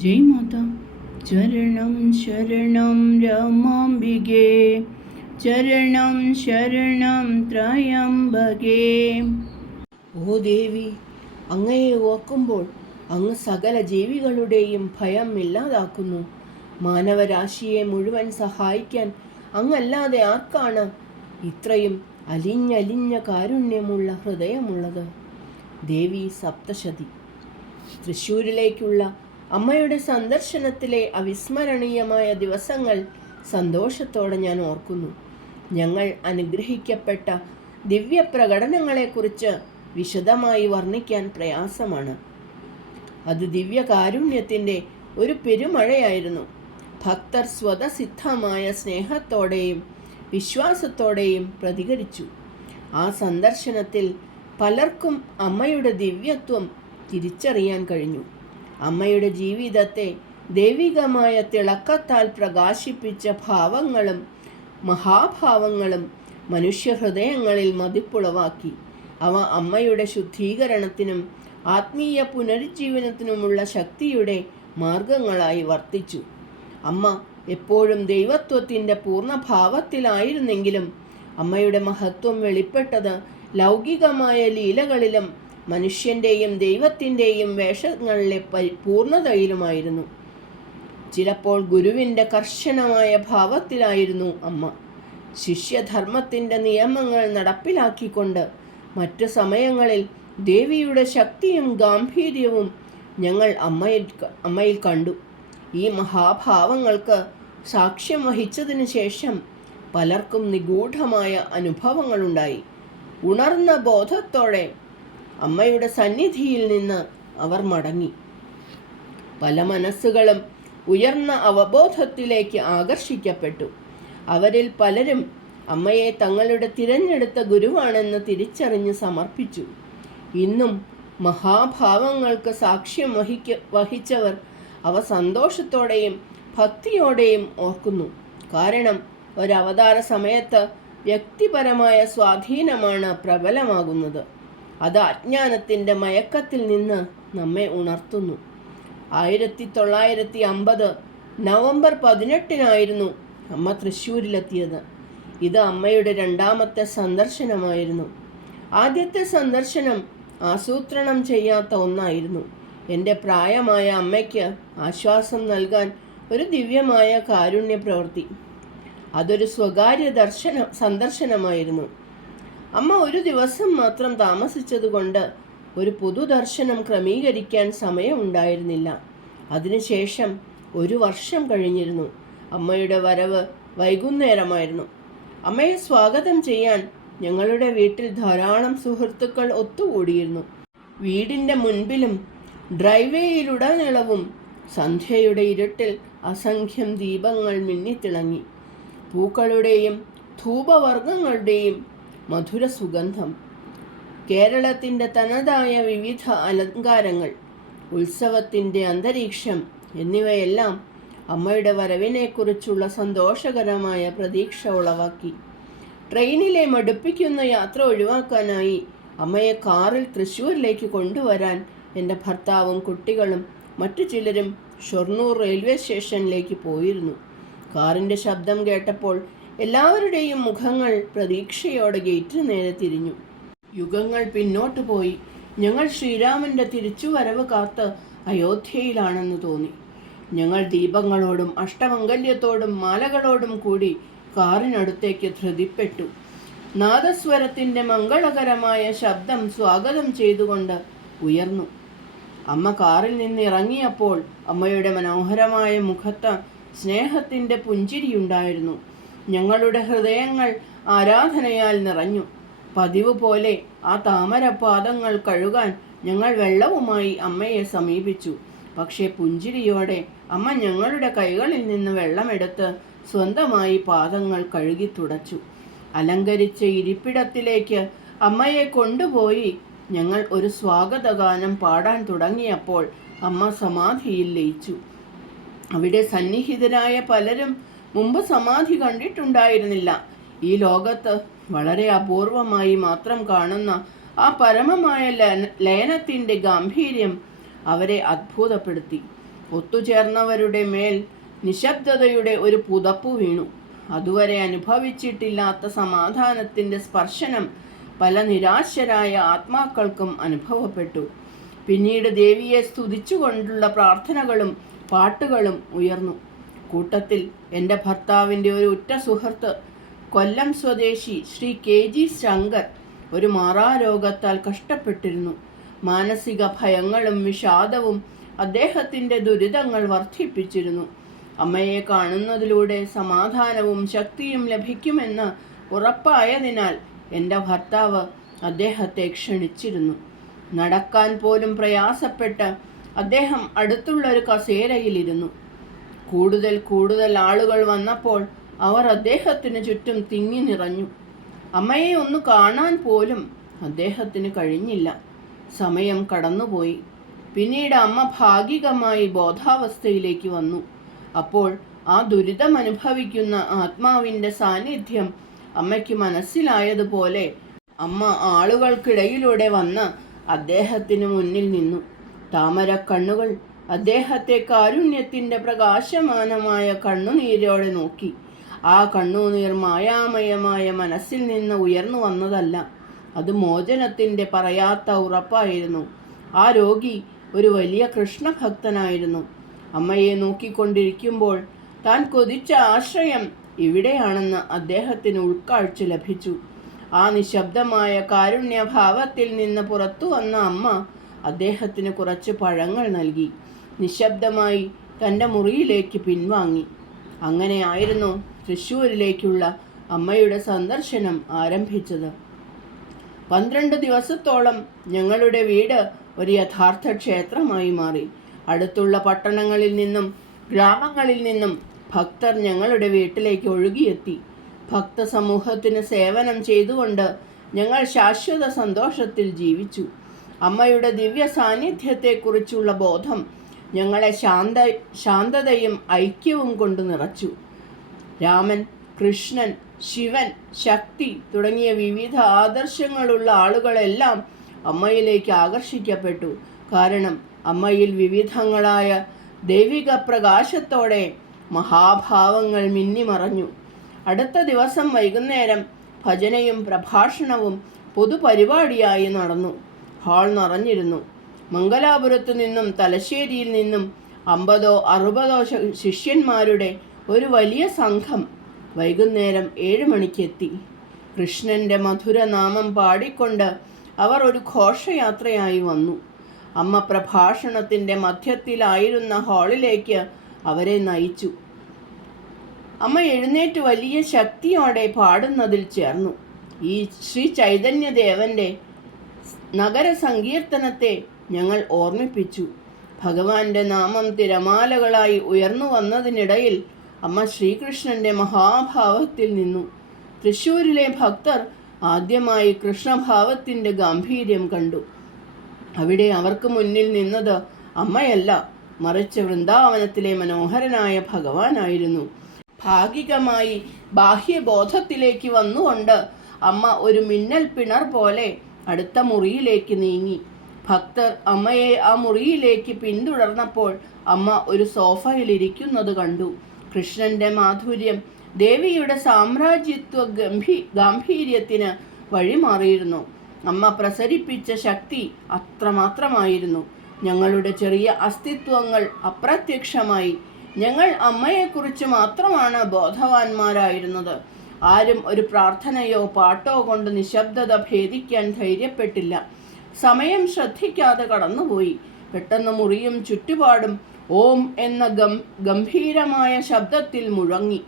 ജയ് മാതാ ചരണം ശരണം രമാംബികേ ചരണം ശരണം ത്രയംബകേ. ഓ ദേവി അങ്ങയെ ഓക്കുമ്പോൾ അങ്ങ് സകല ജീവികളുടെയും ഭയം ഇല്ലാതാക്കുന്നു. മാനവരാശിയെ മുഴുവൻ സഹായിക്കാൻ അങ്ങല്ലാതെ ആർക്കാണ് ഇത്രയും അലിഞ്ഞലിഞ്ഞ കാരുണ്യമുള്ള ഹൃദയമുള്ളത്? ദേവി സപ്തശതി തൃശ്ശൂരിലേക്കുള്ള അമ്മയുടെ സന്ദർശനത്തിലെ അവിസ്മരണീയമായ ദിവസങ്ങൾ സന്തോഷത്തോടെ ഞാൻ ഓർക്കുന്നു. ഞങ്ങൾ അനുഗ്രഹിക്കപ്പെട്ട ദിവ്യപ്രകടനങ്ങളെക്കുറിച്ച് വിശദമായി വർണിക്കാൻ പ്രയാസമാണ്. അത് ദിവ്യകാരുണ്യത്തിന്റെ ഒരു പെരുമഴയായിരുന്നു. ഭക്തർ സ്വതസിദ്ധമായ സ്നേഹത്തോടെയും വിശ്വാസത്തോടെയും പ്രതികരിച്ചു. ആ സന്ദർശനത്തിൽ പലർക്കും അമ്മയുടെ ദിവ്യത്വം തിരിച്ചറിയാൻ കഴിഞ്ഞു. അമ്മയുടെ ജീവിതത്തെ ദൈവികമായ തിളക്കത്താൽ പ്രകാശിപ്പിച്ച ഭാവങ്ങളും മഹാഭാവങ്ങളും മനുഷ്യഹൃദയങ്ങളിൽ മതിപ്പുളവാക്കി. അവ അമ്മയുടെ ശുദ്ധീകരണത്തിനും ആത്മീയ പുനരുജ്ജീവനത്തിനുമുള്ള ശക്തിയുടെ മാർഗങ്ങളായി വർത്തിച്ചു. അമ്മ എപ്പോഴും ദൈവത്വത്തിന്റെ പൂർണഭാവത്തിലായിരുന്നെങ്കിലും അമ്മയുടെ മഹത്വം വെളിപ്പെട്ടത് ലൗകികമായ ലീലകളിലും മനുഷ്യന്റെയും ദൈവത്തിന്റെയും വേഷങ്ങളിലെ പരി പൂർണതയിലുമായിരുന്നു. ചിലപ്പോൾ ഗുരുവിന്റെ കർശനമായ ഭാവത്തിലായിരുന്നു അമ്മ. ശിഷ്യധർമ്മത്തിന്റെ നിയമങ്ങൾ നടപ്പിലാക്കിക്കൊണ്ട് മറ്റു സമയങ്ങളിൽ ദേവിയുടെ ശക്തിയും ഗാംഭീര്യവും ഞങ്ങൾ അമ്മയിൽ അമ്മയിൽ കണ്ടു. ഈ മഹാഭാവങ്ങൾക്ക് സാക്ഷ്യം വഹിച്ചതിന് ശേഷം പലർക്കും നിഗൂഢമായ അനുഭവങ്ങളുണ്ടായി. ഉണർന്ന ബോധത്തോടെ അമ്മയുടെ സന്നിധിയിൽ നിന്ന് അവർ മടങ്ങി. പല മനസ്സുകളും ഉയർന്ന അവബോധത്തിലേക്ക് ആകർഷിക്കപ്പെട്ടു. അവരിൽ പലരും അമ്മയെ തങ്ങളുടെ തിരഞ്ഞെടുത്ത ഗുരുവാണെന്ന് തിരിച്ചറിഞ്ഞ് സമർപ്പിച്ചു. ഇന്നും മഹാഭാവങ്ങൾക്ക് സാക്ഷ്യം വഹിക്ക വഹിച്ചവർ അവ സന്തോഷത്തോടെയും ഭക്തിയോടെയും ഓർക്കുന്നു. കാരണം ഒരവതാര സമയത്ത് വ്യക്തിപരമായ സ്വാധീനമാണ് പ്രബലമാകുന്നത്. അത് അജ്ഞാനത്തിന്റെ മയക്കത്തിൽ നിന്ന് നമ്മെ ഉണർത്തുന്നു. ആയിരത്തി തൊള്ളായിരത്തി അമ്പത് നവംബർ പതിനെട്ടിനായിരുന്നു അമ്മ തൃശ്ശൂരിലെത്തിയത്. ഇത് അമ്മയുടെ രണ്ടാമത്തെ സന്ദർശനമായിരുന്നു. ആദ്യത്തെ സന്ദർശനം ആസൂത്രണം ചെയ്യാത്ത ഒന്നായിരുന്നു. എന്റെ പ്രായമായ അമ്മയ്ക്ക് ആശ്വാസം നൽകാൻ ഒരു ദിവ്യമായ കാരുണ്യ പ്രവൃത്തി അതൊരു സ്വകാര്യ ദർശന സന്ദർശനമായിരുന്നു. അമ്മ ഒരു ദിവസം മാത്രം താമസിച്ചതുകൊണ്ട് ഒരു പൊതുദർശനം ക്രമീകരിക്കാൻ സമയമുണ്ടായിരുന്നില്ല അതിനുശേഷം ഒരു വർഷം കഴിഞ്ഞിരുന്നു. അമ്മയുടെ വരവ് വൈകുന്നേരമായിരുന്നു. അമ്മയെ സ്വാഗതം ചെയ്യാൻ ഞങ്ങളുടെ വീട്ടിൽ ധാരാളം സുഹൃത്തുക്കൾ ഒത്തുകൂടിയിരുന്നു. വീടിന്റെ മുൻപിലും ഡ്രൈവേയിലുടനീളവും സന്ധ്യയുടെ ഇരുട്ടിൽ അസംഖ്യം ദീപങ്ങൾ മിന്നിത്തിളങ്ങി. പൂക്കളുടെയും ധൂപവർഗങ്ങളുടെയും മധുര സുഗന്ധം കേരളത്തിന്റെ തനതായ വിവിധ അലങ്കാരങ്ങൾ ഉത്സവത്തിന്റെ അന്തരീക്ഷം എന്നിവയെല്ലാം അമ്മയുടെ വരവിനെക്കുറിച്ചുള്ള സന്തോഷകരമായ പ്രതീക്ഷ ഉളവാക്കി. ട്രെയിനിലെ മടുപ്പിക്കുന്ന യാത്ര ഒഴിവാക്കാനായി അമ്മയെ കാറിൽ തൃശ്ശൂരിലേക്ക് കൊണ്ടുവരാൻ എന്റെ ഭർത്താവും കുട്ടികളും മറ്റു ചിലരും ഷൊർണൂർ റെയിൽവേ സ്റ്റേഷനിലേക്ക് പോയിരുന്നു. കാറിന്റെ ശബ്ദം കേട്ടപ്പോൾ എല്ലാവരുടെയും മുഖങ്ങൾ പ്രതീക്ഷയോടെ ഗേറ്റിന് നേരെ തിരിഞ്ഞു. യുഗങ്ങൾ പിന്നോട്ട് പോയി. ഞങ്ങൾ ശ്രീരാമന്റെ തിരിച്ചുവരവ് കാത്ത് അയോധ്യയിലാണെന്ന് തോന്നി. ഞങ്ങൾ ദീപങ്ങളോടും അഷ്ടമംഗല്യത്തോടും മാലകളോടും കൂടി കാറിനടുത്തേക്ക് ധൃതിപ്പെട്ടു. നാദസ്വരത്തിന്റെ മംഗളകരമായ ശബ്ദം സ്വാഗതം ചെയ്തുകൊണ്ട് ഉയർന്നു. അമ്മ കാറിൽ നിന്ന് ഇറങ്ങിയപ്പോൾ അമ്മയുടെ മനോഹരമായ മുഖത്ത് സ്നേഹത്തിന്റെ പുഞ്ചിരിയുണ്ടായിരുന്നു. ഞങ്ങളുടെ ഹൃദയങ്ങൾ ആരാധനയാൽ നിറഞ്ഞു. പതിവ് പോലെ ആ താമരപാദങ്ങൾ കഴുകാൻ ഞങ്ങൾ വെള്ളവുമായി അമ്മയെ സമീപിച്ചു. പക്ഷേ പുഞ്ചിരിയോടെ അമ്മ ഞങ്ങളുടെ കൈകളിൽ നിന്ന് വെള്ളമെടുത്ത് സ്വന്തമായി പാദങ്ങൾ കഴുകി തുടച്ചു. അലങ്കരിച്ച ഇരിപ്പിടത്തിലേക്ക് അമ്മയെ കൊണ്ടുപോയി ഞങ്ങൾ ഒരു സ്വാഗതഗാനം പാടാൻ തുടങ്ങിയപ്പോൾ അമ്മ സമാധിയിൽ ലയിച്ചു. അവിടെ സന്നിഹിതരായ പലരും മുമ്പ് സമാധി കണ്ടിട്ടുണ്ടായിരുന്നില്ല. ഈ ലോകത്ത് വളരെ അപൂർവമായി മാത്രം കാണുന്ന ആ പരമമായ ലയനത്തിന്റെ ഗാംഭീര്യം അവരെ അത്ഭുതപ്പെടുത്തി. ഒത്തുചേർന്നവരുടെ മേൽ നിശബ്ദതയുടെ ഒരു പുതപ്പ് വീണു. അതുവരെ അനുഭവിച്ചിട്ടില്ലാത്ത സമാധാനത്തിന്റെ സ്പർശനം പല നിരാശരായ ആത്മാക്കൾക്കും അനുഭവപ്പെട്ടു. പിന്നീട് ദേവിയെ സ്തുതിച്ചുകൊണ്ടുള്ള പ്രാർത്ഥനകളും പാട്ടുകളും ഉയർന്നു. കൂട്ടത്തിൽ എന്റെ ഭർത്താവിന്റെ ഒരു ഉറ്റ സുഹൃത്ത് കൊല്ലം സ്വദേശി ശ്രീ കെ ജി ശങ്കർ ഒരു മാറാരോഗത്താൽ കഷ്ടപ്പെട്ടിരുന്നു. മാനസിക ഭയങ്ങളും വിഷാദവും അദ്ദേഹത്തിന്റെ ദുരിതങ്ങൾ വർദ്ധിപ്പിച്ചിരുന്നു. അമ്മയെ കാണുന്നതിലൂടെ സമാധാനവും ശക്തിയും ലഭിക്കുമെന്ന് ഉറപ്പായതിനാൽ എന്റെ ഭർത്താവ് അദ്ദേഹത്തെ ക്ഷണിച്ചിരുന്നു. നടക്കാൻ പോലും പ്രയാസപ്പെട്ട് അദ്ദേഹം അടുത്തുള്ള ഒരു കസേരയിലിരുന്നു. കൂടുതൽ കൂടുതൽ ആളുകൾ വന്നപ്പോൾ അവർ അദ്ദേഹത്തിന് ചുറ്റും തിങ്ങി നിറഞ്ഞു. അമ്മയെ ഒന്ന് കാണാൻ പോലും അദ്ദേഹത്തിന് കഴിഞ്ഞില്ല. സമയം കടന്നുപോയി. പിന്നീട് അമ്മ ഭാഗികമായി ബോധാവസ്ഥയിലേക്ക് വന്നു. അപ്പോൾ ആ ദുരിതം അനുഭവിക്കുന്ന ആത്മാവിന്റെ സാന്നിധ്യം അമ്മയ്ക്ക് മനസ്സിലായതുപോലെ അമ്മ ആളുകൾക്കിടയിലൂടെ വന്ന് അദ്ദേഹത്തിന് മുന്നിൽ നിന്നു. താമര കണ്ണുകൾ അദ്ദേഹത്തെ കാരുണ്യത്തിന്റെ പ്രകാശമാനമായ കണ്ണുനീരോടെ നോക്കി. ആ കണ്ണുനീർ മായാമയമായ മനസ്സിൽ നിന്ന് ഉയർന്നു വന്നതല്ല അത് മോചനത്തിന്റെ പറയാത്ത ഉറപ്പായിരുന്നു. ആ രോഗി ഒരു വലിയ കൃഷ്ണഭക്തനായിരുന്നു. അമ്മയെ നോക്കിക്കൊണ്ടിരിക്കുമ്പോൾ താൻ കൊതിച്ച ആശ്രയം ഇവിടെയാണെന്ന് അദ്ദേഹത്തിന് ഉൾക്കാഴ്ച ലഭിച്ചു. ആ നിശബ്ദമായ കാരുണ്യഭാവത്തിൽ നിന്ന് പുറത്തു വന്ന അമ്മ അദ്ദേഹത്തിന് കുറച്ച് പഴങ്ങൾ നൽകി. നിശബ്ദമായി തന്റെ മുറിയിലേക്ക് പിൻവാങ്ങി. അങ്ങനെയായിരുന്നു തൃശ്ശൂരിലേക്കുള്ള അമ്മയുടെ സന്ദർശനം ആരംഭിച്ചത്. പന്ത്രണ്ട് ദിവസത്തോളം ഞങ്ങളുടെ വീട് ഒരു യഥാർത്ഥ ക്ഷേത്രമായി മാറി. അടുത്തുള്ള പട്ടണങ്ങളിൽ നിന്നും ഗ്രാമങ്ങളിൽ നിന്നും ഭക്തർ ഞങ്ങളുടെ വീട്ടിലേക്ക് ഒഴുകിയെത്തി. ഭക്തസമൂഹത്തിന് സേവനം ചെയ്തുകൊണ്ട് ഞങ്ങൾ ശാശ്വത സന്തോഷത്തിൽ ജീവിച്ചു. അമ്മയുടെ ദിവ്യ സാന്നിധ്യത്തെക്കുറിച്ചുള്ള ബോധം ഞങ്ങളെ ശാന്ത ശാന്തതയും ഐക്യവും കൊണ്ട് നിറച്ചു. രാമൻ കൃഷ്ണൻ ശിവൻ ശക്തി തുടങ്ങിയ വിവിധ ആദർശങ്ങളുള്ള ആളുകളെല്ലാം അമ്മയിലേക്ക് ആകർഷിക്കപ്പെട്ടു. കാരണം അമ്മയിൽ വിവിധങ്ങളായ ദൈവിക പ്രകാശത്തോടെ മഹാഭാവങ്ങൾ മിന്നിമറഞ്ഞു. അടുത്ത ദിവസം വൈകുന്നേരം ഭജനയും പ്രഭാഷണവും പൊതുപരിപാടിയായി നടന്നു. ഹാൾ നിറഞ്ഞിരുന്നു. മംഗലാപുരത്തു നിന്നും തലശ്ശേരിയിൽ നിന്നും അമ്പതോ അറുപതോ ശിഷ്യന്മാരുടെ ഒരു വലിയ സംഘം വൈകുന്നേരം ഏഴ് മണിക്കെത്തി കൃഷ്ണന്റെ മധുരനാമം പാടിക്കൊണ്ട് അവർ ഒരു ഘോഷയാത്രയായി വന്നു. അമ്മ പ്രഭാഷണത്തിന്റെ മധ്യത്തിലായിരുന്ന ഹാളിലേക്ക് അവരെ നയിച്ചു. അമ്മ എഴുന്നേറ്റ് വലിയ ശക്തിയോടെ പാടുന്നതിൽ ചേർന്നു. ഈ ശ്രീ ചൈതന്യദേവന്റെ നഗര സങ്കീർത്തനത്തെ ഞങ്ങൾ ഓർമ്മിപ്പിച്ചു. ഭഗവാന്റെ നാമം തിരമാലകളായി ഉയർന്നു വന്നതിനിടയിൽ അമ്മ ശ്രീകൃഷ്ണന്റെ മഹാഭാവത്തിൽ നിന്നു. തൃശൂരിലെ ഭക്തർ ആദ്യമായി കൃഷ്ണഭാവത്തിന്റെ ഗാംഭീര്യം കണ്ടു. അവിടെ അവർക്ക് മുന്നിൽ നിന്നത് അമ്മയല്ല മറിച്ച് വൃന്ദാവനത്തിലെ മനോഹരനായ ഭഗവാനായിരുന്നു. ഭാഗികമായി ബാഹ്യബോധത്തിലേക്ക് വന്നുകൊണ്ട് അമ്മ ഒരു മിന്നൽ പിണർ പോലെ അടുത്ത മുറിയിലേക്ക് നീങ്ങി. ഭക്തർ അമ്മയെ ആ മുറിയിലേക്ക് പിന്തുടർന്നപ്പോൾ അമ്മ ഒരു സോഫയിൽ ഇരിക്കുന്നത് കണ്ടു. കൃഷ്ണന്റെ മാധുര്യം ദേവിയുടെ സാമ്രാജ്യത്വ ഗംഭീ ഗാംഭീര്യത്തിന് വഴിമാറിയിരുന്നു. അമ്മ പ്രസരിപ്പിച്ച ശക്തി അത്രമാത്രമായിരുന്നു. ഞങ്ങളുടെ ചെറിയ അസ്തിത്വങ്ങൾ അപ്രത്യക്ഷമായി. ഞങ്ങൾ അമ്മയെക്കുറിച്ച് മാത്രമാണ് ബോധവാന്മാരായിരുന്നത്. ആരും ഒരു പ്രാർത്ഥനയോ പാട്ടോ കൊണ്ട് നിശബ്ദത ഭേദിക്കാൻ ധൈര്യപ്പെട്ടില്ല. സമയം ശ്രദ്ധിക്കാതെ കടന്നുപോയി. പെട്ടെന്ന് മുറിയും ചുറ്റുപാടും ഓം എന്ന ഗം ഗംഭീരമായ ശബ്ദത്തിൽ മുഴങ്ങി.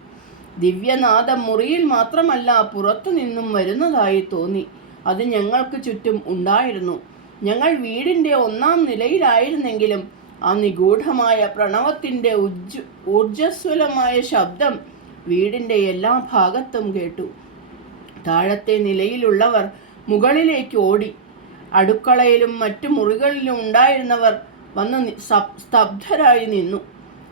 ദിവ്യനാദം മുറിയിൽ മാത്രമല്ല പുറത്തു നിന്നും വരുന്നതായി തോന്നി. അത് ഞങ്ങൾക്ക് ചുറ്റും ഉണ്ടായിരുന്നു. ഞങ്ങൾ വീടിന്റെ ഒന്നാം നിലയിലായിരുന്നെങ്കിലും ആ നിഗൂഢമായ പ്രണവത്തിന്റെ ഉജ്ജ ഊർജസ്വലമായ ശബ്ദം വീടിന്റെ എല്ലാ ഭാഗത്തും കേട്ടു. താഴത്തെ നിലയിലുള്ളവർ മുകളിലേക്ക് ഓടി. അടുക്കളയിലും മറ്റു മുറികളിലും ഉണ്ടായിരുന്നവർ വന്ന് സ്തബ്ധരായി നിന്നു.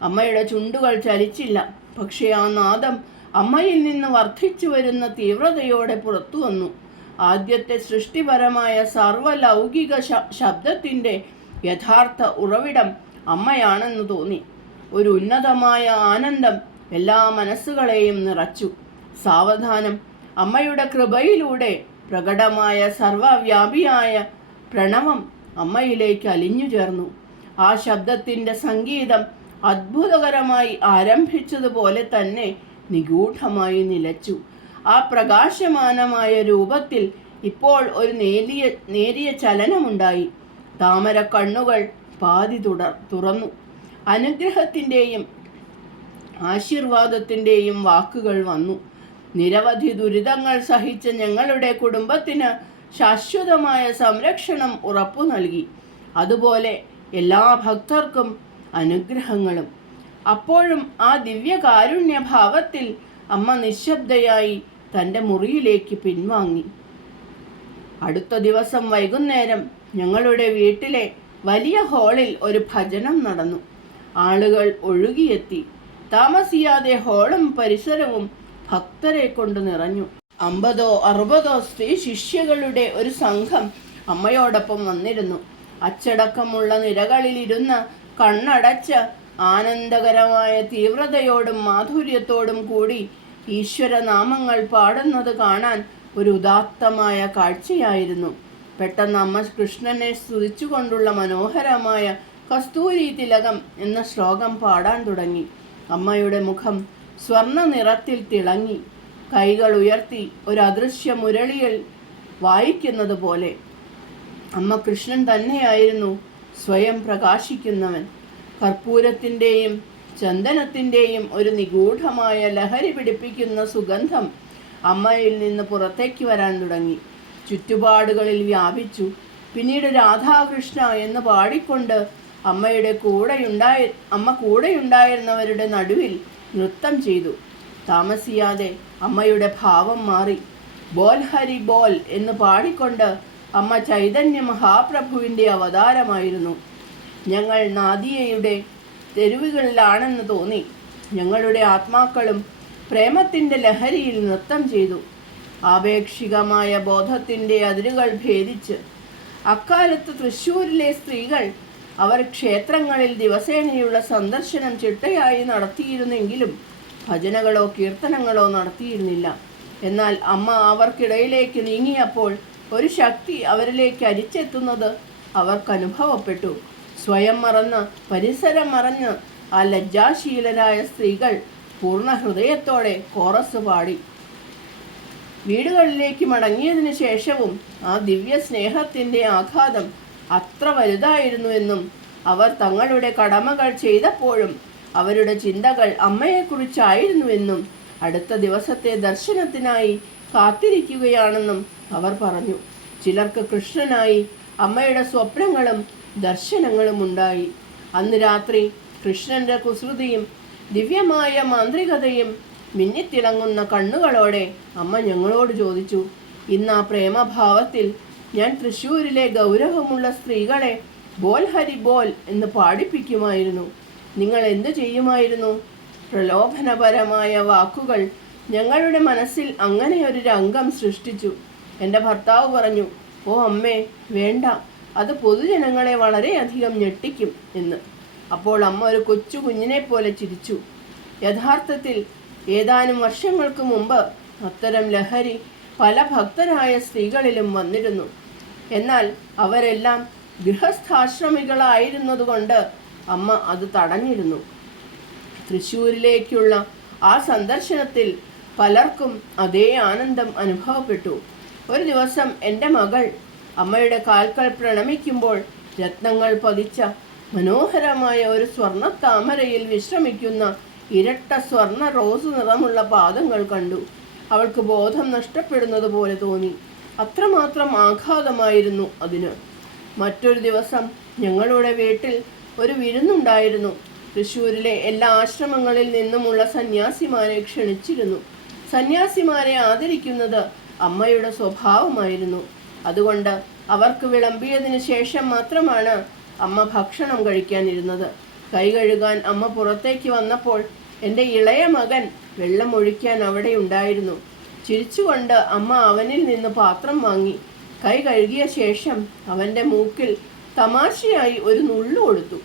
അമ്മയുടെ ചുണ്ടുകൾ ചലിച്ചില്ല. പക്ഷേ ആ നാദം അമ്മയിൽ നിന്ന് വർദ്ധിച്ചു വരുന്ന തീവ്രതയോടെ പുറത്തു വന്നു. ആദ്യത്തെ സൃഷ്ടിപരമായ സർവലൗകിക ശബ്ദത്തിന്റെ യഥാർത്ഥ ഉറവിടം അമ്മയാണെന്ന് തോന്നി. ഒരു ഉന്നതമായ ആനന്ദം എല്ലാ മനസ്സുകളെയും നിറച്ചു. സാവധാനം അമ്മയുടെ കൃപയിലൂടെ പ്രകടമായ സർവവ്യാപിയായ പ്രണവം അമ്മയിലേക്ക് അലിഞ്ഞു ചേർന്നു. ആ ശബ്ദത്തിന്റെ സംഗീതം അത്ഭുതകരമായി ആരംഭിച്ചതുപോലെ തന്നെ നിഗൂഢമായി നിലച്ചു. ആ പ്രകാശമാനമായ രൂപത്തിൽ ഇപ്പോൾ ഒരു നേരിയ നേരിയ ചലനമുണ്ടായി. താമര കണ്ണുകൾ പാതി തുടർ തുറന്നു. അനുഗ്രഹത്തിന്റെയും ആശീർവാദത്തിന്റെയും വാക്കുകൾ വന്നു. നിരവധി ദുരിതങ്ങൾ സഹിച്ച ഞങ്ങളുടെ കുടുംബത്തിന് ശാശ്വതമായ സംരക്ഷണം ഉറപ്പു നൽകി. അതുപോലെ എല്ലാ ഭക്തർക്കും അനുഗ്രഹങ്ങളും. അപ്പോഴും ആ ദിവ്യകാരുണ്യ ഭാവത്തിൽ അമ്മ നിശബ്ദയായി തന്റെ മുറിയിലേക്ക് പിൻവാങ്ങി. അടുത്ത ദിവസം വൈകുന്നേരം ഞങ്ങളുടെ വീട്ടിലെ വലിയ ഹാളിൽ ഒരു ഭജനം നടന്നു. ആളുകൾ ഒഴുകിയെത്തി. താമസിയാതെ ഹാളും പരിസരവും ഭക്തരെ കൊണ്ട് നിറഞ്ഞു. അമ്പതോ അറുപതോ സ്ത്രീ ശിഷ്യകളുടെ ഒരു സംഘം അമ്മയോടൊപ്പം വന്നിരുന്നു. അച്ചടക്കമുള്ള നിരകളിലിരുന്ന് കണ്ണടച്ച് ആനന്ദകരമായ തീവ്രതയോടും മാധുര്യത്തോടും കൂടി ഈശ്വരനാമങ്ങൾ പാടുന്നത് കാണാൻ ഒരു ഉദാത്തമായ കാഴ്ചയായിരുന്നു. പെട്ടെന്ന് അമ്മ കൃഷ്ണനെ സ്തുതിച്ചുകൊണ്ടുള്ള മനോഹരമായ കസ്തൂരി തിലകം എന്ന ശ്ലോകം പാടാൻ തുടങ്ങി. അമ്മയുടെ മുഖം സ്വർണ നിറത്തിൽ തിളങ്ങി കൈകൾ ഉയർത്തി ഒരു അദൃശ്യ മുരളിയിൽ വായിക്കുന്നത് പോലെ. അമ്മ കൃഷ്ണൻ തന്നെയായിരുന്നു സ്വയം പ്രകാശിക്കുന്നവൻ. കർപ്പൂരത്തിന്റെയും ചന്ദനത്തിന്റെയും ഒരു നിഗൂഢമായ ലഹരി പിടിപ്പിക്കുന്ന സുഗന്ധം അമ്മയിൽ നിന്ന് പുറത്തേക്ക് വരാൻ തുടങ്ങി. ചുറ്റുപാടുകളിൽ വ്യാപിച്ചു. പിന്നീട് രാധാകൃഷ്ണ എന്ന് പാടിക്കൊണ്ട് അമ്മയുടെ കൂടെയുണ്ടായി അമ്മ കൂടെയുണ്ടായിരുന്നവരുടെ നടുവിൽ നൃത്തം ചെയ്തു. താമസിയാതെ അമ്മയുടെ ഭാവം മാറി. ബോൽ ഹരി ബോൽ എന്ന് പാടിക്കൊണ്ട് അമ്മ ചൈതന്യ മഹാപ്രഭുവിന്റെ അവതാരമായിരുന്നു. ഞങ്ങൾ നാദിയയുടെ തെരുവുകളിലാണെന്ന് തോന്നി. ഞങ്ങളുടെ ആത്മാക്കളും പ്രേമത്തിന്റെ ലഹരിയിൽ നൃത്തം ചെയ്തു. ആപേക്ഷികമായ ബോധത്തിന്റെ അതിരുകൾ ഭേദിച്ച് അക്കാലത്ത് തൃശ്ശൂരിലെ സ്ത്രീകൾ അവർ ക്ഷേത്രങ്ങളിൽ ദിവസേനയുള്ള സന്ദർശനം ചിട്ടയായി നടത്തിയിരുന്നെങ്കിലും ഭജനകളോ കീർത്തനങ്ങളോ നടത്തിയിരുന്നില്ല. എന്നാൽ അമ്മ അവർക്കിടയിലേക്ക് നീങ്ങിയപ്പോൾ ഒരു ശക്തി അവരിലേക്ക് അരിച്ചെത്തുന്നത് അവർക്ക് അനുഭവപ്പെട്ടു സ്വയം മറന്ന് പരിസരം മറഞ്ഞ് ആ ലജ്ജാശീലരായ സ്ത്രീകൾ പൂർണ ഹൃദയത്തോടെ കോറസ് പാടി. വീടുകളിലേക്ക് മടങ്ങിയതിനു ശേഷവും ആ ദിവ്യ സ്നേഹത്തിന്റെ ആഘാതം അത്ര വലുതായിരുന്നു എന്നും അവർ തങ്ങളുടെ കടമകൾ ചെയ്തപ്പോഴും അവരുടെ ചിന്തകൾ അമ്മയെക്കുറിച്ചായിരുന്നുവെന്നും അടുത്ത ദിവസത്തെ ദർശനത്തിനായി കാത്തിരിക്കുകയാണെന്നും അവർ പറഞ്ഞു. ചിലർക്ക് കൃഷ്ണനായി അമ്മയുടെ സ്വപ്നങ്ങളും ദർശനങ്ങളും ഉണ്ടായി. അന്ന് രാത്രി കൃഷ്ണന്റെ കുസൃതിയും ദിവ്യമായ മാന്ത്രികതയും മിന്നിത്തിളങ്ങുന്ന കണ്ണുകളോടെ അമ്മ ഞങ്ങളോട് ചോദിച്ചു ഇന്ന് ആ പ്രേമഭാവത്തിൽ ഞാൻ തൃശ്ശൂരിലെ ഗൗരവമുള്ള സ്ത്രീകളെ ബോൽ ഹരി ബോൽ എന്ന് പാടിപ്പിക്കുമായിരുന്നു. നിങ്ങൾ എന്തു ചെയ്യുമായിരുന്നു? പ്രലോഭനപരമായ വാക്കുകൾ ഞങ്ങളുടെ മനസ്സിൽ അങ്ങനെ ഒരു രംഗം സൃഷ്ടിച്ചു. എന്റെ ഭർത്താവ് പറഞ്ഞു ഓ അമ്മേ വേണ്ട. അത് പൊതുജനങ്ങളെ വളരെയധികം ഞെട്ടിക്കും എന്ന്. അപ്പോൾ അമ്മ ഒരു കൊച്ചു കുഞ്ഞിനെ പോലെ ചിരിച്ചു. യഥാർത്ഥത്തിൽ ഏതാനും വർഷങ്ങൾക്ക് മുമ്പ് അത്തരം ലഹരി പല ഭക്തരായ സ്ത്രീകളിലും വന്നിരുന്നു. എന്നാൽ അവരെല്ലാം ഗൃഹസ്ഥാശ്രമികളായിരുന്നതുകൊണ്ട് അമ്മ അത് തടഞ്ഞിരുന്നു. തൃശ്ശൂരിലേക്കുള്ള ആ സന്ദർശനത്തിൽ പലർക്കും അതേ ആനന്ദം അനുഭവപ്പെട്ടു. ഒരു ദിവസം എന്റെ മകൾ അമ്മയുടെ കാൽക്കൾ പ്രണമിക്കുമ്പോൾ രത്നങ്ങൾ പതിച്ച മനോഹരമായ ഒരു സ്വർണ താമരയിൽ വിശ്രമിക്കുന്ന ഇരട്ട സ്വർണ റോസ് നിറമുള്ള പാദങ്ങൾ കണ്ടു. അവൾക്ക് ബോധം നഷ്ടപ്പെടുന്നത് പോലെ തോന്നി. അത്രമാത്രം ആഘാതമായിരുന്നു അതിന്. മറ്റൊരു ദിവസം ഞങ്ങളുടെ വീട്ടിൽ ഒരു വിരുന്നുണ്ടായിരുന്നു. തൃശ്ശൂരിലെ എല്ലാ ആശ്രമങ്ങളിൽ നിന്നുമുള്ള സന്യാസിമാരെ ക്ഷണിച്ചിരുന്നു. സന്യാസിമാരെ ആദരിക്കുന്നത് അമ്മയുടെ സ്വഭാവമായിരുന്നു. അതുകൊണ്ട് അവർക്ക് വിളമ്പിയതിന് ശേഷം മാത്രമാണ് അമ്മ ഭക്ഷണം കഴിക്കാനിരുന്നത്. കൈ കഴുകാൻ അമ്മ പുറത്തേക്ക് വന്നപ്പോൾ എന്റെ ഇളയ മകൻ വെള്ളം ഒഴിക്കാൻ അവിടെ ഉണ്ടായിരുന്നു. ചിരിച്ചുകൊണ്ട് അമ്മ അവനിൽ നിന്ന് പാത്രം വാങ്ങി. കൈ കഴുകിയ ശേഷം അവന്റെ മൂക്കിൽ തമാശയായി ഒരു നുള്ളു കൊടുത്തു.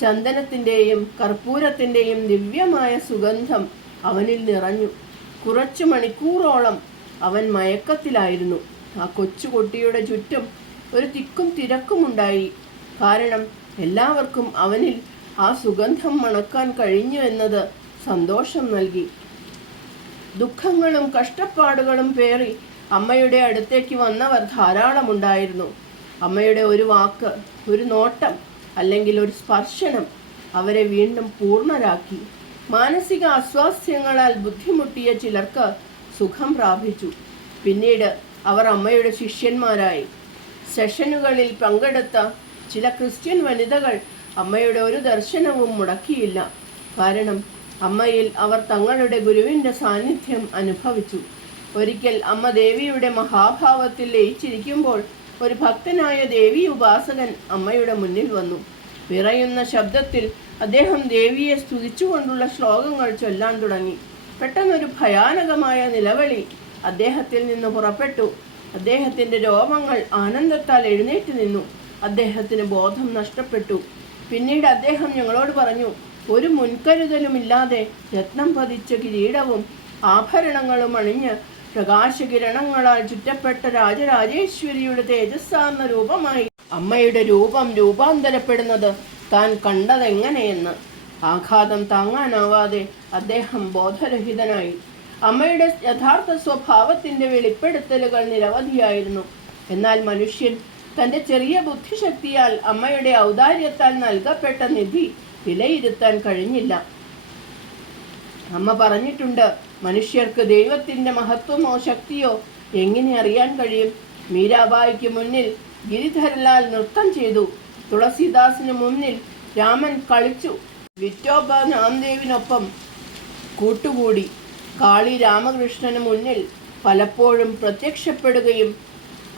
ചന്ദനത്തിന്റെയും കർപ്പൂരത്തിന്റെയും ദിവ്യമായ സുഗന്ധം അവനിൽ നിറഞ്ഞു. കുറച്ചു മണിക്കൂറോളം അവൻ മയക്കത്തിലായിരുന്നു. ആ കൊച്ചുകുട്ടിയുടെ ചുറ്റും ഒരു തിക്കും തിരക്കുമുണ്ടായി. കാരണം എല്ലാവർക്കും അവനിൽ ആ സുഗന്ധം മണക്കാൻ കഴിഞ്ഞു എന്നത് സന്തോഷം നൽകി. ദുഃഖങ്ങളും കഷ്ടപ്പാടുകളും പേറി അമ്മയുടെ അടുത്തേക്ക് വന്നവർ ധാരാളമുണ്ടായിരുന്നു. അമ്മയുടെ ഒരു വാക്ക് ഒരു നോട്ടം അല്ലെങ്കിൽ ഒരു സ്പർശനം അവരെ വീണ്ടും പൂർണരാക്കി. മാനസിക അസ്വാസ്ഥ്യങ്ങളാൽ ബുദ്ധിമുട്ടിയ ചിലർക്ക് സുഖം പ്രാപിച്ചു. പിന്നീട് അവർ അമ്മയുടെ ശിഷ്യന്മാരായി. സെഷനുകളിൽ പങ്കെടുത്ത ചില ക്രിസ്ത്യൻ വനിതകൾ അമ്മയുടെ ഒരു ദർശനവും മുടക്കിയില്ല. കാരണം അമ്മയിൽ അവർ തങ്ങളുടെ ഗുരുവിന്റെ സാന്നിധ്യം അനുഭവിച്ചു. ഒരിക്കൽ അമ്മ ദേവിയുടെ മഹാഭാവത്തിൽ ലയിച്ചിരിക്കുമ്പോൾ ഒരു ഭക്തനായ ദേവി ഉപാസകൻ അമ്മയുടെ മുന്നിൽ വന്നു. വിറയുന്ന ശബ്ദത്തിൽ അദ്ദേഹം ദേവിയെ സ്തുതിച്ചുകൊണ്ടുള്ള ശ്ലോകങ്ങൾ ചൊല്ലാൻ തുടങ്ങി. പെട്ടെന്നൊരു ഭയാനകമായ നിലവിളി അദ്ദേഹത്തിൽ നിന്ന് പുറപ്പെട്ടു. അദ്ദേഹത്തിന്റെ രോമങ്ങൾ ആനന്ദത്താൽ എഴുന്നേറ്റ് നിന്നു. അദ്ദേഹത്തിന് ബോധം നഷ്ടപ്പെട്ടു. പിന്നീട് അദ്ദേഹം ഞങ്ങളോട് പറഞ്ഞു ഒരു മുൻകരുതലുമില്ലാതെ രത്നം പതിച്ച കിരീടവും ആഭരണങ്ങളും അണിഞ്ഞ് പ്രകാശകിരണങ്ങളാൽ ചുറ്റപ്പെട്ട രാജരാജേശ്വരിയുടെ തേജസ്സാർന്ന രൂപമായി അമ്മയുടെ രൂപം രൂപാന്തരപ്പെടുന്നത് താൻ കണ്ടതെങ്ങനെയെന്ന് ആഘാതം താങ്ങാനാവാതെ അദ്ദേഹം ബോധരഹിതനായി. അമ്മയുടെ യഥാർത്ഥ സ്വഭാവത്തിന്റെ വെളിപ്പെടുത്തലുകൾ നിരവധിയായിരുന്നു. എന്നാൽ മനുഷ്യൻ തന്റെ ചെറിയ ബുദ്ധിശക്തിയാൽ അമ്മയുടെ ഔദാര്യത്താൽ നൽകപ്പെട്ട നിധി വിലയിരുത്താൻ കഴിഞ്ഞില്ല. അമ്മ പറഞ്ഞിട്ടുണ്ട് മനുഷ്യർക്ക് ദൈവത്തിന്റെ മഹത്വമോ ശക്തിയോ എങ്ങനെ അറിയാൻ കഴിയും? മീരാബായിക്ക് മുന്നിൽ ഗിരിധരലാൽ നൃത്തം ചെയ്തു. തുളസിദാസിന് മുന്നിൽ രാമൻ കളിച്ചു. വിറ്റോബ നാംദേവിനൊപ്പം കൂട്ടുകൂടി. കാളി രാമകൃഷ്ണന് മുന്നിൽ പലപ്പോഴും പ്രത്യക്ഷപ്പെടുകയും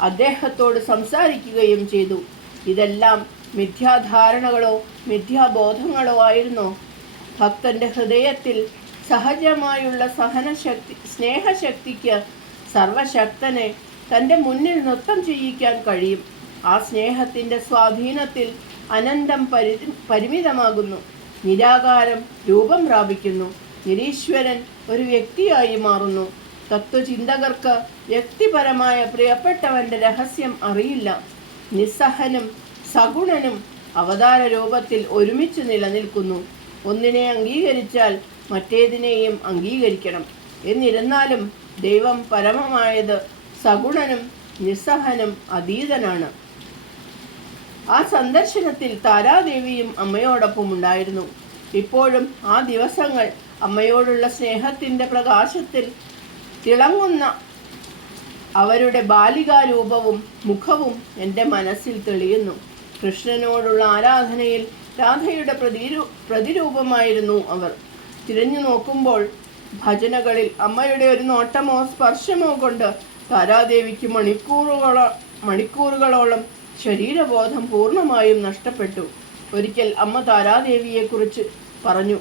അദ്ദേഹത്തോട് സംസാരിക്കുകയും ചെയ്തു. ഇതെല്ലാം മിഥ്യാധാരണകളോ മിഥ്യാബോധങ്ങളോ ആയിരുന്നോ? ഭക്തന്റെ ഹൃദയത്തിൽ സഹജമായുള്ള സഹനശക്തി സ്നേഹശക്തിക്ക് സർവശക്തനെ തന്റെ മുന്നിൽ നൃത്തം ചെയ്യിക്കാൻ കഴിയും. ആ സ്നേഹത്തിന്റെ സ്വാധീനത്തിൽ അനന്തം പരി പരിമിതമാകുന്നു. നിരാകാരം രൂപം പ്രാപിക്കുന്നു. നിരീശ്വരൻ ഒരു വ്യക്തിയായി മാറുന്നു. തത്വചിന്തകർക്ക് വ്യക്തിപരമായ പ്രിയപ്പെട്ടവന്റെ രഹസ്യം അറിയില്ല. നിസ്സഹനും സഗുണനും അവതാര രൂപത്തിൽ ഒരുമിച്ച് നിലനിൽക്കുന്നു. ഒന്നിനെ അംഗീകരിച്ചാൽ മറ്റേതിനെയും അംഗീകരിക്കണം. എന്നിരുന്നാലും ദൈവം പരമമായത് സഗുണനും നിസ്സഹനും അതീതനാണ്. ആ സന്ദർശനത്തിൽ താരാദേവിയും അമ്മയോടൊപ്പം ഉണ്ടായിരുന്നു. ഇപ്പോഴും ആ ദിവസങ്ങൾ അമ്മയോടുള്ള സ്നേഹത്തിന്റെ പ്രകാശത്തിൽ തിളങ്ങുന്ന അവരുടെ ബാലികാരൂപവും മുഖവും എന്റെ മനസ്സിൽ തെളിയുന്നു. കൃഷ്ണനോടുള്ള ആരാധനയിൽ രാധയുടെ പ്രതിരൂ പ്രതിരൂപമായിരുന്നു അവർ. തിരിഞ്ഞു നോക്കുമ്പോൾ ഭജനകളിൽ അമ്മയുടെ ഒരു നോട്ടമോ സ്പർശമോ കൊണ്ട് താരാദേവിക്ക് മണിക്കൂറുകളോ മണിക്കൂറുകളോളം ശരീരബോധം പൂർണമായും നഷ്ടപ്പെട്ടു. ഒരിക്കൽ അമ്മ താരാദേവിയെക്കുറിച്ച് പറഞ്ഞു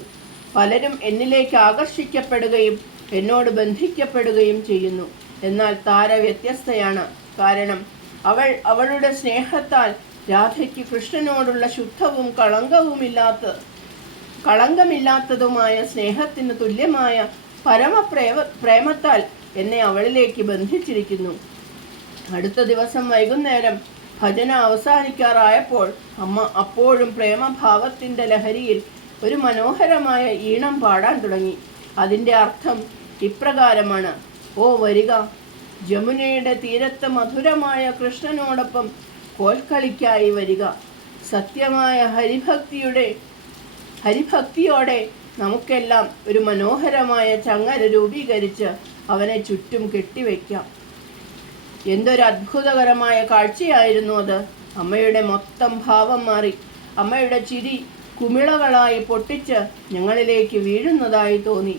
പലരും എന്നിലേക്ക് ആകർഷിക്കപ്പെടുകയും എന്നോട് ബന്ധിക്കപ്പെടുകയും ചെയ്യുന്നു. എന്നാൽ താര വ്യത്യസ്തയാണ്. കാരണം അവൾ അവളുടെ സ്നേഹത്താൽ രാധയ്ക്ക് കൃഷ്ണനോടുള്ള ശുദ്ധവും കളങ്കവുമില്ലാത്ത കളങ്കമില്ലാത്തതുമായ സ്നേഹത്തിന് തുല്യമായ പരമപ്രേമ പ്രേമത്താൽ എന്നെ അവളിലേക്ക് ബന്ധിച്ചിരിക്കുന്നു. അടുത്ത ദിവസം വൈകുന്നേരം ഭജന അവസാനിക്കാറായപ്പോൾ അമ്മ അപ്പോഴും പ്രേമഭാവത്തിന്റെ ലഹരിയിൽ ഒരു മനോഹരമായ ഈണം പാടാൻ തുടങ്ങി. അതിന്റെ അർത്ഥം ഇപ്രകാരമാണ്. ഓ വരിക ജമുനയുടെ തീരത്ത് മധുരമായ കൃഷ്ണനോടൊപ്പം കോൽക്കളിക്കായി വരിക. സത്യമായ ഹരിഭക്തിയുടെ ഹരിഭക്തിയോടെ നമുക്കെല്ലാം ഒരു മനോഹരമായ ചങ്ങല രൂപീകരിച്ച് അവനെ ചുറ്റും കെട്ടിവെക്കാം എന്തൊരു അത്ഭുതകരമായ കാഴ്ചയായിരുന്നു അത്. അമ്മയുടെ മൊത്തം ഭാവം മാറി. അമ്മയുടെ ചിരി കുമിളകളായി പൊട്ടിച്ച് ഞങ്ങളിലേക്ക് വീഴുന്നതായി തോന്നി.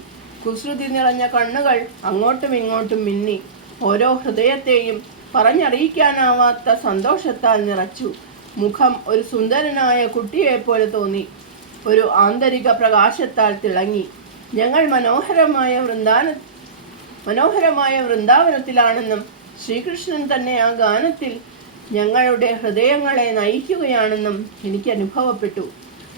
കുസൃതി നിറഞ്ഞ കണ്ണുകൾ അങ്ങോട്ടും ഇങ്ങോട്ടും മിന്നി. ഓരോ ഹൃദയത്തെയും പറഞ്ഞറിയിക്കാനാവാത്ത സന്തോഷത്താൽ നിറച്ചു. മുഖം ഒരു സുന്ദരനായ കുട്ടിയെപ്പോലെ തോന്നി. ഒരു ആന്തരിക പ്രകാശത്താൽ തിളങ്ങി. ഞങ്ങൾ മനോഹരമായ വൃന്ദാന മനോഹരമായ വൃന്ദാവനത്തിലാണെന്നും ശ്രീകൃഷ്ണൻ തന്നെ ആ ഗാനത്തിൽ ഞങ്ങളുടെ ഹൃദയങ്ങളെ നയിക്കുകയാണെന്നും എനിക്ക് അനുഭവപ്പെട്ടു.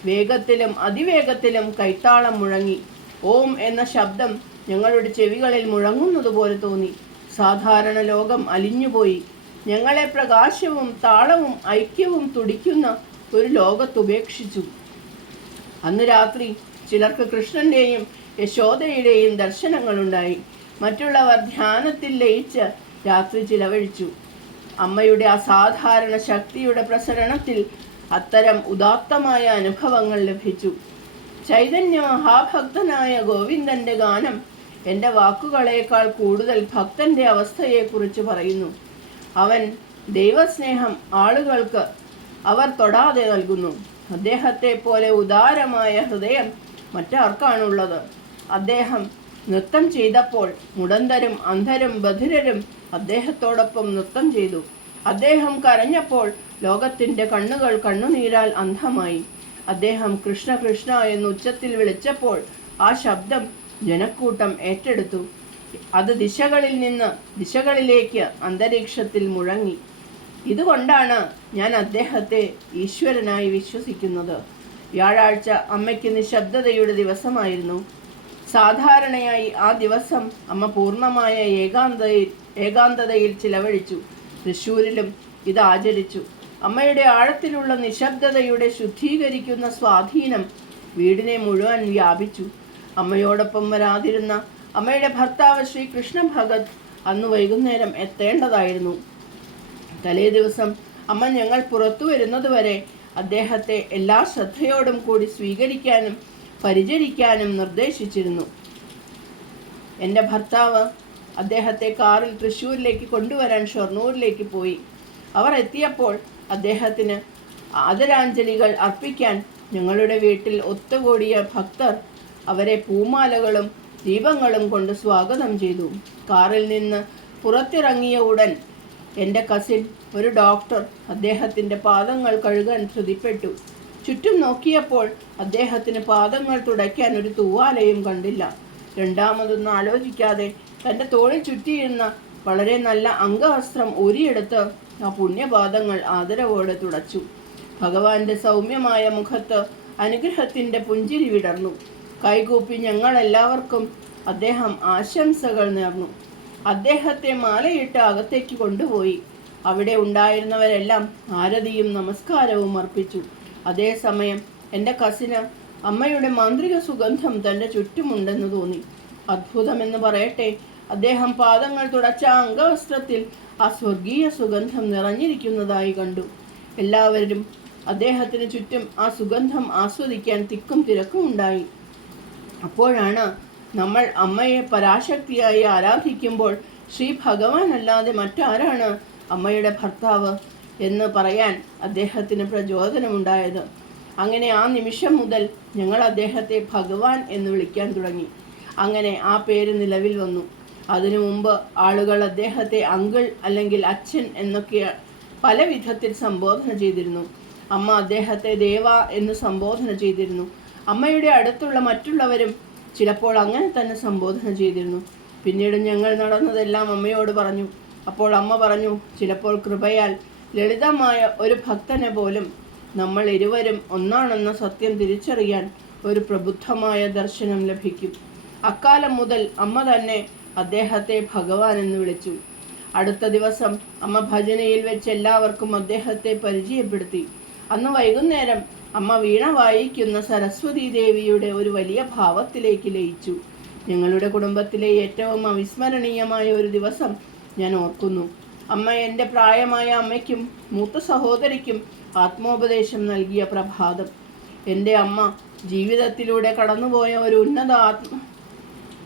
വേഗത്തിലും അതിവേഗത്തിലും കൈത്താളം മുഴങ്ങി. ഓം എന്ന ശബ്ദം ഞങ്ങളുടെ ചെവികളിൽ മുഴങ്ങുന്നത് പോലെ തോന്നി. സാധാരണ ലോകം അലിഞ്ഞുപോയി. ഞങ്ങളെ പ്രകാശവും താളവും ഐക്യവും തുടിക്കുന്ന ഒരു ലോകത്തുപേക്ഷിച്ചു. അന്ന് രാത്രി ചിലർക്ക് കൃഷ്ണന്റെയും യശോദയുടെയും ദർശനങ്ങളുണ്ടായി. മറ്റുള്ളവർ ധ്യാനത്തിൽ ലയിച്ച് രാത്രി ചിലവഴിച്ചു. അമ്മയുടെ അസാധാരണ ശക്തിയുടെ പ്രസരണത്തിൽ അത്തരം ഉദാത്തമായ അനുഭവങ്ങൾ ലഭിച്ചു. ചൈതന്യ മഹാഭക്തനായ ഗോവിന്ദന്റെ ഗാനം എന്റെ വാക്കുകളേക്കാൾ കൂടുതൽ ഭക്തന്റെ അവസ്ഥയെക്കുറിച്ച് പറയുന്നു. അവൻ ദൈവസ്നേഹം ആളുകൾക്ക് അവർ തൊടാതെ നൽകുന്നു. അദ്ദേഹത്തെ പോലെ ഉദാരമായ ഹൃദയം മറ്റാർക്കാണുള്ളത്? അദ്ദേഹം നൃത്തം ചെയ്തപ്പോൾ മുടന്തരും അന്ധരും ബധിരരും അദ്ദേഹത്തോടൊപ്പം നൃത്തം ചെയ്തു. അദ്ദേഹം കരഞ്ഞപ്പോൾ ലോകത്തിന്റെ കണ്ണുകൾ കണ്ണുനീരാൽ അന്ധമായി. അദ്ദേഹം കൃഷ്ണ കൃഷ്ണ എന്ന് ഉച്ചത്തിൽ വിളിച്ചപ്പോൾ ആ ശബ്ദം ജനക്കൂട്ടം ഏറ്റെടുത്തു. അത് ദിശകളിൽ നിന്ന് ദിശകളിലേക്ക് അന്തരീക്ഷത്തിൽ മുഴങ്ങി. ഇതുകൊണ്ടാണ് ഞാൻ അദ്ദേഹത്തെ ഈശ്വരനായി വിശ്വസിക്കുന്നത്. വ്യാഴാഴ്ച അമ്മയ്ക്ക് നിശബ്ദതയുടെ ദിവസമായിരുന്നു. സാധാരണയായി ആ ദിവസം അമ്മ പൂർണമായ ഏകാന്തതയിൽ ഏകാന്തതയിൽ ചിലവഴിച്ചു. തൃശ്ശൂരിലും ഇത് ആചരിച്ചു അമ്മയുടെ ആഴത്തിലുള്ള നിശബ്ദതയുടെ ശുദ്ധീകരിക്കുന്ന സ്വാധീനം വീടിനെ മുഴുവൻ വ്യാപിച്ചു. അമ്മയോടൊപ്പം വരാതിരുന്ന അമ്മയുടെ ഭർത്താവ് ശ്രീ കൃഷ്ണ ഭഗത് അന്ന് വൈകുന്നേരം എത്തേണ്ടതായിരുന്നു. തലേ ദിവസം അമ്മ ഞങ്ങൾ പുറത്തു വരുന്നതുവരെ അദ്ദേഹത്തെ എല്ലാ ശ്രദ്ധയോടും കൂടി സ്വീകരിക്കാനും പരിചരിക്കാനും നിർദ്ദേശിച്ചിരുന്നു. എന്റെ ഭർത്താവ് അദ്ദേഹത്തെ കാറിൽ തൃശ്ശൂരിലേക്ക് കൊണ്ടുവരാൻ ഷൊർണൂരിലേക്ക് പോയി. അവർ എത്തിയപ്പോൾ അദ്ദേഹത്തിന് ആദരാഞ്ജലികൾ അർപ്പിക്കാൻ ഞങ്ങളുടെ വീട്ടിൽ ഒത്തുകൂടിയ ഭക്തർ അവരെ പൂമാലകളും ദീപങ്ങളും കൊണ്ട് സ്വാഗതം ചെയ്തു. കാറിൽ നിന്ന് പുറത്തിറങ്ങിയ ഉടൻ എന്റെ കസിൻ ഒരു ഡോക്ടർ അദ്ദേഹത്തിന്റെ പാദങ്ങൾ കഴുകാൻ ശ്രുതിപ്പെട്ടു ചുറ്റും നോക്കിയപ്പോൾ അദ്ദേഹത്തിന് പാദങ്ങൾ തുടയ്ക്കാൻ ഒരു തൂവാലയും കണ്ടില്ല. രണ്ടാമതൊന്നും ആലോചിക്കാതെ തന്റെ തോളിൽ ചുറ്റിയിരുന്ന വളരെ നല്ല അംഗവസ്ത്രം ഊരിയെടുത്ത് ആ പുണ്യപാദങ്ങൾ ആദരവോടെ തുടച്ചു. ഭഗവാന്റെ സൗമ്യമായ മുഖത്ത് അനുഗ്രഹത്തിന്റെ പുഞ്ചിരി വിടർന്നു. കൈകൂപ്പി ഞങ്ങളെല്ലാവർക്കും അദ്ദേഹം ആശംസകൾ നേർന്നു. അദ്ദേഹത്തെ മാലയിട്ട് അകത്തേക്ക് കൊണ്ടുപോയി. അവിടെ ഉണ്ടായിരുന്നവരെല്ലാം ആരതിയും നമസ്കാരവും അർപ്പിച്ചു. അതേസമയം എന്റെ കസിന് അമ്മയുടെ മാന്ത്രിക സുഗന്ധം തന്റെ ചുറ്റുമുണ്ടെന്ന് തോന്നി. അത്ഭുതമെന്ന് പറയട്ടെ അദ്ദേഹം പാദങ്ങൾ തുടച്ച അംഗവസ്ത്രത്തിൽ ആ സ്വർഗീയ സുഗന്ധം നിറഞ്ഞിരിക്കുന്നതായി കണ്ടു. എല്ലാവരും അദ്ദേഹത്തിന് ചുറ്റും ആ സുഗന്ധം ആസ്വദിക്കാൻ തിക്കും തിരക്കും ഉണ്ടായി. അപ്പോഴാണ് നമ്മൾ അമ്മയെ പരാശക്തിയായി ആരാധിക്കുമ്പോൾ ശ്രീ ഭഗവാൻ അല്ലാതെ മറ്റാരാണ് അമ്മയുടെ ഭർത്താവ് എന്ന് പറയാൻ അദ്ദേഹത്തിന് പ്രചോദനമുണ്ടായത്. അങ്ങനെ ആ നിമിഷം മുതൽ ഞങ്ങൾ അദ്ദേഹത്തെ ഭഗവാൻ എന്ന് വിളിക്കാൻ തുടങ്ങി. അങ്ങനെ ആ പേര് നിലവിൽ വന്നു. അതിനു മുമ്പ് ആളുകൾ അദ്ദേഹത്തെ അങ്കിൾ അല്ലെങ്കിൽ അച്ഛൻ എന്നൊക്കെ പല വിധത്തിൽ സംബോധന ചെയ്തിരുന്നു. അമ്മ അദ്ദേഹത്തെ ദേവ എന്ന് സംബോധന ചെയ്തിരുന്നു. അമ്മയുടെ അടുത്തുള്ള മറ്റുള്ളവരും ചിലപ്പോൾ അങ്ങനെ തന്നെ സംബോധന ചെയ്തിരുന്നു. പിന്നീട് ഞങ്ങൾ നടന്നതെല്ലാം അമ്മയോട് പറഞ്ഞു. അപ്പോൾ അമ്മ പറഞ്ഞു ചിലപ്പോൾ കൃപയാൽ ലളിതമായ ഒരു ഭക്തനെ പോലും നമ്മൾ ഇരുവരും ഒന്നാണെന്ന സത്യം തിരിച്ചറിയാൻ ഒരു പ്രബുദ്ധമായ ദർശനം ലഭിക്കും. അക്കാലം മുതൽ അമ്മ തന്നെ അദ്ദേഹത്തെ ഭഗവാൻ എന്ന് വിളിച്ചു. അടുത്ത ദിവസം അമ്മ ഭജനയിൽ വെച്ച് എല്ലാവർക്കും അദ്ദേഹത്തെ പരിചയപ്പെടുത്തി. അന്ന് വൈകുന്നേരം അമ്മ വീണ വായിക്കുന്ന സരസ്വതി ദേവിയുടെ ഒരു വലിയ ഭാവത്തിലേക്ക് ലയിച്ചു. ഞങ്ങളുടെ കുടുംബത്തിലെ ഏറ്റവും അവിസ്മരണീയമായ ഒരു ദിവസം ഞാൻ ഓർക്കുന്നു. അമ്മ എന്റെ പ്രായമായ അമ്മയ്ക്കും മൂത്ത സഹോദരിക്കും ആത്മോപദേശം നൽകിയ പ്രഭാതം. എന്റെ അമ്മ ജീവിതത്തിലൂടെ കടന്നുപോയ ഒരു ഉന്നത ആത്മ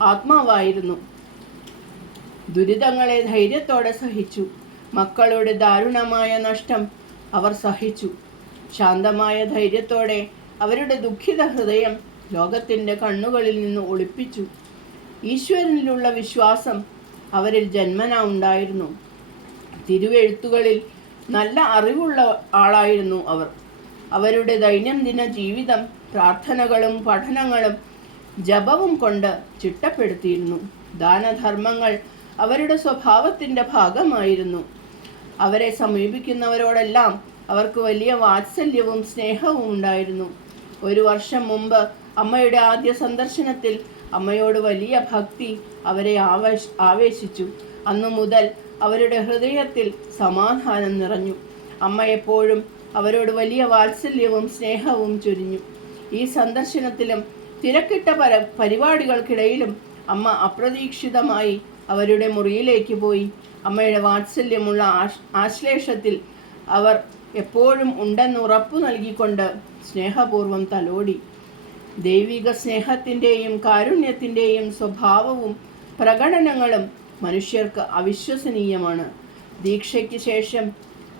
ആത്മാവായിരുന്നു. ദുരിതങ്ങളെ ധൈര്യത്തോടെ സഹിച്ചു. മക്കളുടെ ദാരുണമായ നഷ്ടം അവർ സഹിച്ചു. ശാന്തമായ ധൈര്യത്തോടെ അവരുടെ ദുഃഖിത ഹൃദയം ലോകത്തിന്റെ കണ്ണുകളിൽ നിന്ന് ഒളിപ്പിച്ചു. ഈശ്വരനിലുള്ള വിശ്വാസം അവരിൽ ജന്മന ഉണ്ടായിരുന്നു. തിരുവെഴുത്തുകളിൽ നല്ല അറിവുള്ള ആളായിരുന്നു അവർ. അവരുടെ ദൈനംദിന ജീവിതം പ്രാർത്ഥനകളും പഠനങ്ങളും ജപവും കൊണ്ട് ചിട്ടപ്പെടുത്തിയിരുന്നു. ദാനധർമ്മങ്ങൾ അവരുടെ സ്വഭാവത്തിന്റെ ഭാഗമായിരുന്നു. അവരെ സമീപിക്കുന്നവരോടെല്ലാം അവർക്ക് വലിയ വാത്സല്യവും സ്നേഹവും ഉണ്ടായിരുന്നു. ഒരു വർഷം മുമ്പ് അമ്മയുടെ ആദ്യ സന്ദർശനത്തിൽ അമ്മയോട് വലിയ ഭക്തി അവരെ ആവേശ ആവേശിച്ചു. അന്നു മുതൽ അവരുടെ ഹൃദയത്തിൽ സമാധാനം നിറഞ്ഞു. അമ്മ എപ്പോഴും അവരോട് വലിയ വാത്സല്യവും സ്നേഹവും ചൊരിഞ്ഞു. ഈ സന്ദർശനത്തിലും തിരക്കിട്ട പര പരിപാടികൾക്കിടയിലും അമ്മ അപ്രതീക്ഷിതമായി അവരുടെ മുറിയിലേക്ക് പോയി. അമ്മയുടെ വാത്സല്യമുള്ള ആശ് ആശ്ലേഷത്തിൽ അവർ എപ്പോഴും ഉണ്ടെന്ന് ഉറപ്പു നൽകിക്കൊണ്ട് സ്നേഹപൂർവം തലോടി. ദൈവിക സ്നേഹത്തിന്റെയും കാരുണ്യത്തിന്റെയും സ്വഭാവവും പ്രകടനങ്ങളും മനുഷ്യർക്ക് അവിശ്വസനീയമാണ്. ദീക്ഷയ്ക്ക് ശേഷം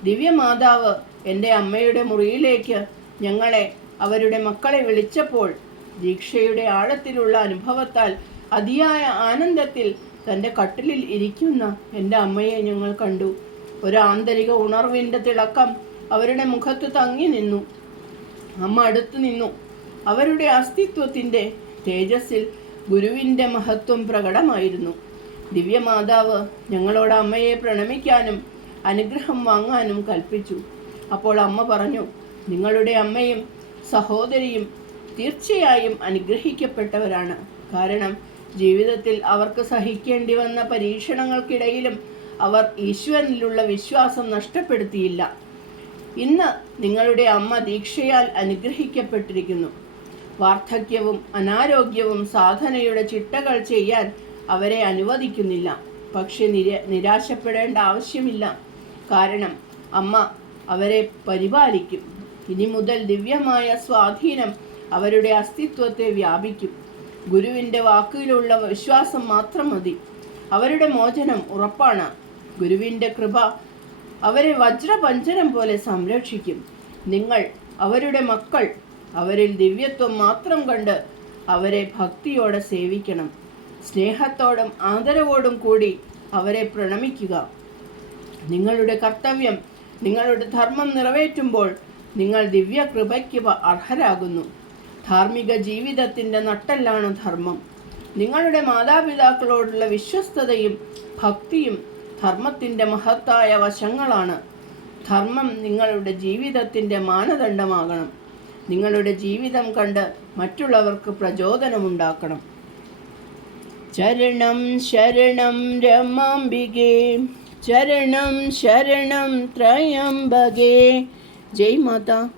ദിവ്യമാതാവ് എന്റെ അമ്മയുടെ മുറിയിലേക്ക് ഞങ്ങളെ അവരുടെ മക്കളെ വിളിച്ചപ്പോൾ ദീക്ഷയുടെ ആഴത്തിലുള്ള അനുഭവത്താൽ അതിയായ ആനന്ദത്തിൽ തന്റെ കട്ടിലിൽ ഇരിക്കുന്ന എന്റെ അമ്മയെ ഞങ്ങൾ കണ്ടു. ഒരു ആന്തരിക ഉണർവിന്റെ തിളക്കം അവരുടെ മുഖത്ത് തങ്ങി നിന്നു. അമ്മ അടുത്തു നിന്നു. അവരുടെ അസ്തിത്വത്തിന്റെ തേജസ്സിൽ ഗുരുവിന്റെ മഹത്വം പ്രകടമായിരുന്നു. ദിവ്യമാതാവ് ഞങ്ങളോട് അമ്മയെ പ്രണമിക്കാനും അനുഗ്രഹം വാങ്ങാനും കൽപ്പിച്ചു. അപ്പോൾ അമ്മ പറഞ്ഞു നിങ്ങളുടെ അമ്മയും സഹോദരിയും തീർച്ചയായും അനുഗ്രഹിക്കപ്പെട്ടവരാണ്. കാരണം ജീവിതത്തിൽ അവർക്ക് സഹിക്കേണ്ടി വന്ന പരീക്ഷണങ്ങൾക്കിടയിലും അവർ ഈശ്വരനിലുള്ള വിശ്വാസം നഷ്ടപ്പെടുത്തിയില്ല. ഇന്ന് നിങ്ങളുടെ അമ്മ ദീക്ഷയാൽ അനുഗ്രഹിക്കപ്പെട്ടിരിക്കുന്നു. വാർദ്ധക്യവും അനാരോഗ്യവും സാധനയുടെ ചിട്ടകൾ ചെയ്യാൻ അവരെ അനുവദിക്കുന്നില്ല. പക്ഷെ നിര നിരാശപ്പെടേണ്ട ആവശ്യമില്ല. കാരണം അമ്മ അവരെ പരിപാലിക്കും. ഇനി മുതൽ ദിവ്യമായ സ്വാധീനം അവരുടെ അസ്തിത്വത്തെ വ്യാപിക്കും. ഗുരുവിന്റെ വാക്കിലുള്ള വിശ്വാസം മാത്രം മതി. അവരുടെ മോചനം ഉറപ്പാണ്. ഗുരുവിന്റെ കൃപ അവരെ വജ്രപഞ്ചനം പോലെ സംരക്ഷിക്കും. നിങ്ങൾ അവരുടെ മക്കൾ അവരിൽ ദിവ്യത്വം മാത്രം കണ്ട് അവരെ ഭക്തിയോടെ സേവിക്കണം. സ്നേഹത്തോടും ആദരവോടും കൂടി അവരെ പ്രണമിക്കുക. നിങ്ങളുടെ കർത്തവ്യം നിങ്ങളുടെ ധർമ്മം നിറവേറ്റുമ്പോൾ നിങ്ങൾ ദിവ്യകൃപയ്ക്ക് കൃപയ്ക്ക് അർഹരാകുന്നു. ധാർമ്മിക ജീവിതത്തിന്റെ നട്ടെല്ലാണ് ധർമ്മം. നിങ്ങളുടെ മാതാപിതാക്കളോടുള്ള വിശ്വസ്തതയും ഭക്തിയും ധർമ്മത്തിന്റെ മഹത്തായ വശങ്ങളാണ്. ധർമ്മം നിങ്ങളുടെ ജീവിതത്തിന്റെ മാനദണ്ഡമാകണം. നിങ്ങളുടെ ജീവിതം കണ്ട് മറ്റുള്ളവർക്ക് പ്രചോദനമുണ്ടാക്കണം. ചരണം ശരണം രമാംബികേ ചരണം ശരണം ത്രയംബകേ. ജയ് മാതാ.